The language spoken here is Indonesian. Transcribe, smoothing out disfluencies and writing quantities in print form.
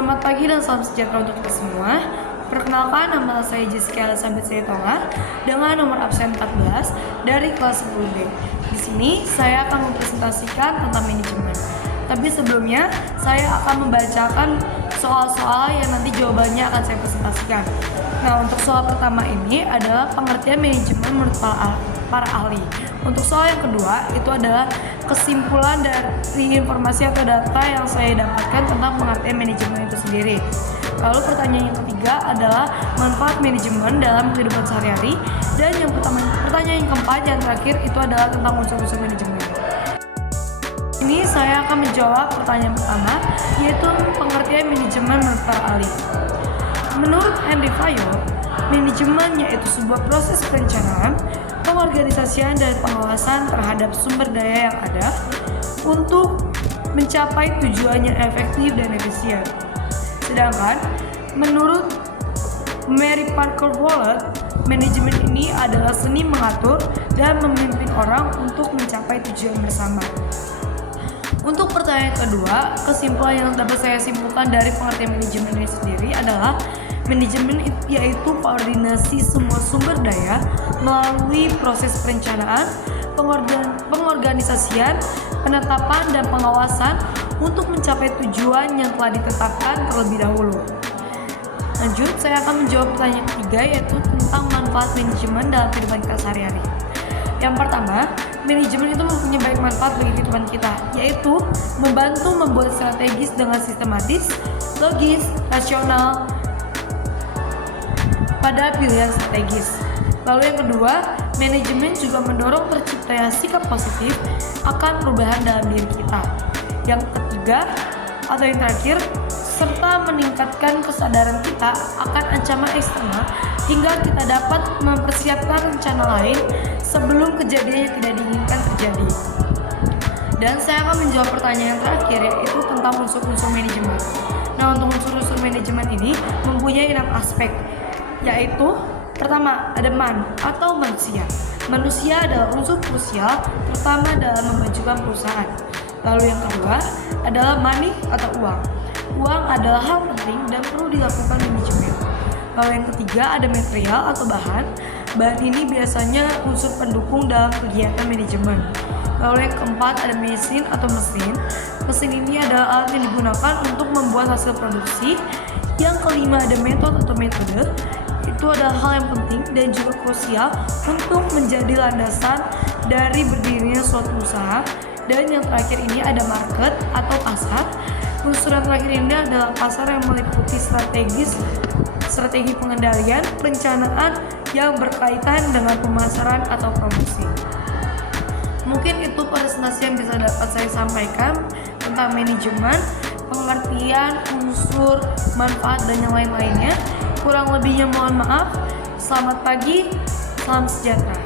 Selamat pagi dan salam sejahtera untuk kita semua. Perkenalkan, nama saya Jessica Elizabeth Saitonga dengan nomor absen 14 dari kelas 10B. Di sini saya akan mempresentasikan tentang manajemen. Tapi sebelumnya, saya akan membacakan soal-soal yang nanti jawabannya akan saya presentasikan. Nah, untuk soal pertama ini adalah pengertian manajemen menurut para ahli. Untuk soal yang kedua, itu adalah kesimpulan dari informasi atau data yang saya dapatkan tentang pengertian manajemen itu sendiri. Lalu pertanyaan yang ketiga adalah manfaat manajemen dalam kehidupan sehari-hari. Dan yang pertanyaan yang keempat yang terakhir itu adalah tentang unsur-unsur manajemen. Ini saya akan menjawab pertanyaan pertama, yaitu pengertian manajemen menurut para ahli. Menurut Henry Fayol, manajemen yaitu sebuah proses perencanaan, pengorganisasian dan pengawasan terhadap sumber daya yang ada untuk mencapai tujuan yang efektif dan efisien. Sedangkan menurut Mary Parker Wallet, manajemen ini adalah seni mengatur dan memimpin orang untuk mencapai tujuan bersama. Untuk pertanyaan kedua, kesimpulan yang dapat saya simpulkan dari pengertian manajemen ini sendiri adalah manajemen yaitu koordinasi semua sumber daya melalui proses perencanaan, pengorganisasian, penetapan, dan pengawasan untuk mencapai tujuan yang telah ditetapkan terlebih dahulu. Lanjut, saya akan menjawab pertanyaan ketiga, yaitu tentang manfaat manajemen dalam kehidupan kita sehari-hari. Yang pertama, manajemen itu mempunyai banyak manfaat bagi kehidupan kita, yaitu membantu membuat strategis dengan sistematis, logis, rasional pada pilihan strategis. Lalu yang kedua, manajemen juga mendorong terciptanya sikap positif akan perubahan dalam diri kita. Yang ketiga, atau yang terakhir, serta meningkatkan kesadaran kita akan ancaman eksternal hingga kita dapat mempersiapkan rencana lain sebelum kejadian yang tidak diinginkan terjadi. Dan saya akan menjawab pertanyaan yang terakhir, yaitu tentang unsur-unsur manajemen. Nah, untuk unsur-unsur manajemen ini mempunyai 6 aspek, yaitu pertama, ada man atau manusia. Manusia adalah unsur krusial terutama dalam memajukan perusahaan. Lalu yang kedua adalah money atau uang. Uang adalah hal penting dan perlu dilakukan manajemen. Lalu yang ketiga ada material atau bahan. Bahan ini biasanya unsur pendukung dalam kegiatan manajemen. Lalu yang keempat ada mesin atau mesin. Mesin ini adalah alat yang digunakan untuk membuat hasil produksi. Yang kelima ada metode atau metode. Itu adalah hal yang penting dan juga krusial untuk menjadi landasan dari berdirinya suatu usaha. Dan yang terakhir ini ada market atau pasar. Unsur yang terakhir ini adalah pasar yang meliputi strategi pengendalian, perencanaan yang berkaitan dengan pemasaran atau promosi. Mungkin itu presentasi yang bisa dapat saya sampaikan tentang manajemen, pengertian, unsur, manfaat, dan yang lain-lainnya. Kurang lebihnya mohon maaf. Selamat pagi, salam sejahtera.